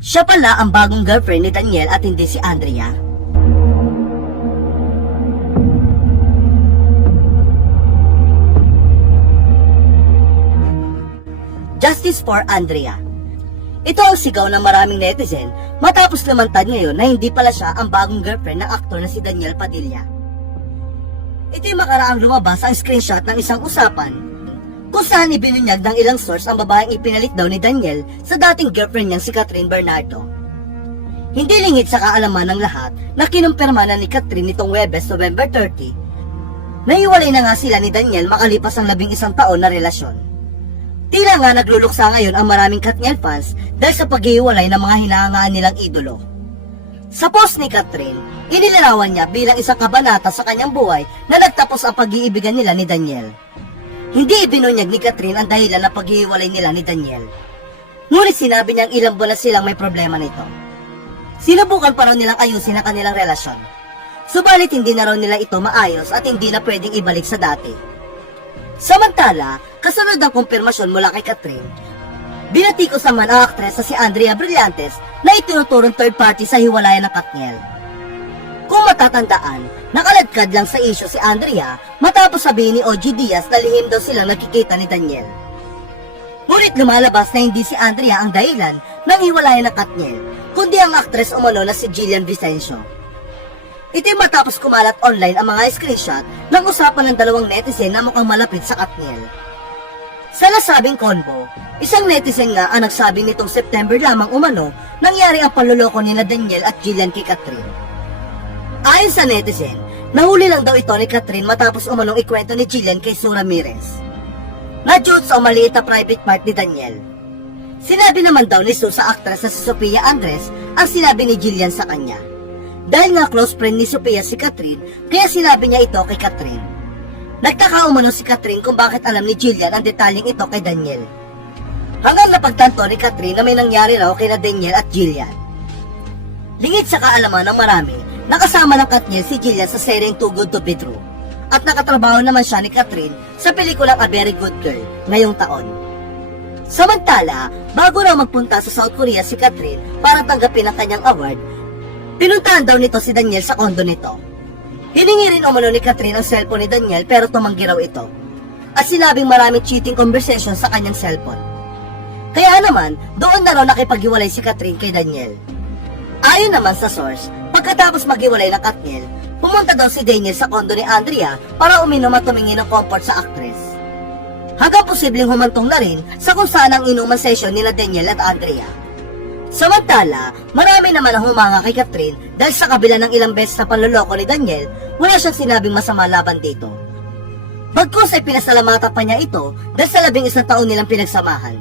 Siya pala ang bagong girlfriend ni Daniel at hindi si Andrea. Justice for Andrea. Ito ang sigaw ng maraming netizen matapos lumantad ngayon na hindi pala siya ang bagong girlfriend ng aktor na si Daniel Padilla. Ito'y makaraang lumabas ang screenshot ng isang usapan kung saan ibinunyag ng ilang source ang babaeng ipinalit daw ni Daniel sa dating girlfriend niyang si Catherine Bernardo. Hindi lingid sa kaalaman ng lahat na kinumpirma na ni Catherine nitong Huwebes, November 30, na iwalay na nga sila ni Daniel makalipas ang 11 taon na relasyon. Tila nga nagluluksa ngayon ang maraming Katniel fans dahil sa paghihiwalay ng mga hinahangaan nilang idolo. Sa post ni Catherine, inilarawan niya bilang isang kabanata sa kanyang buhay na nagtapos ang pag-iibigan nila ni Daniel. Hindi ibinunyag ni Catherine ang dahilan na paghihiwalay nila ni Daniel. Ngunit sinabi niyang ilang buwan na silang may problema nito. Sinubukan pa raw nilang ayusin ang kanilang relasyon. Subalit hindi na raw nila ito maayos at hindi na pwedeng ibalik sa dati. Samantala, kasunod ang kumpirmasyon mula kay Catherine, binatikos naman ang aktres na si Andrea Brillantes na itinuturong third party sa hiwalayan ng Katniel. Kung matatandaan, nakaladkad lang sa isyu si Andrea matapos sabihin ni OG Diaz na lihim daw silang nagkikita ni Daniel. Ngunit lumalabas na hindi si Andrea ang dahilan ng hiwalayan ng Katniel, kundi ang aktres umano na si Jillian Vicencio. Ito'y matapos kumalat online ang mga screenshot ng usapan ng dalawang netizen na mukhang malapit sa Katniel. Sa nasabing convo, isang netizen nga ang nagsabi nitong September lamang umano nangyari ang panluloko ni Daniel at Jillian kay Catherine. Ayon sa netizen, nahuli lang daw ito ni Catherine matapos umanong ikwento ni Jillian kay Sue Ramirez. Na-jute sa maliit na private part ni Daniel. Sinabi naman daw ni Sue sa aktres na si Sofia Andres ang sinabi ni Jillian sa kanya. Dahil nga close friend ni Sofia si Catherine, kaya sinabi niya ito kay Catherine. Nagtaka umano si Catherine kung bakit alam ni Jillian ang detalyeng ito kay Daniel. Hanggang napagtanto ni Catherine na may nangyari raw kay Daniel at Jillian. Lingid sa kaalaman ng marami, nakasama ng Katniel si Jillian sa seryeng Too Good to Be True. At nakatrabaho naman siya ni Catherine sa pelikulang A Very Good Girl ngayong taon. Samantala, bago raw magpunta sa South Korea si Catherine para tanggapin ang kanyang award, pinuntahan daw nito si Daniel sa kondo nito. Hiningi rin umano ni Catherine ang cellphone ni Daniel pero tumanggi raw ito. At sinabing maraming cheating conversation sa kanyang cellphone. Kaya naman, doon na raw nakipaghiwalay si Catherine kay Daniel. Ayon naman sa source, pagkatapos maghiwalay ng Katniel, pumunta daw si Daniel sa kondo ni Andrea para uminom at tumingin ng comfort sa actress. Hanggang posibleng humantong na rin sa kung saan ang inuman session nila Daniel at Andrea. Samantala, marami naman ang humanga kay Catherine dahil sa kabila ng ilang beses na panloloko ni Daniel, wala siyang sinabing masama laban dito. Bagkus ay pinasalamatan pa niya ito dahil sa 11 taon nilang pinagsamahan.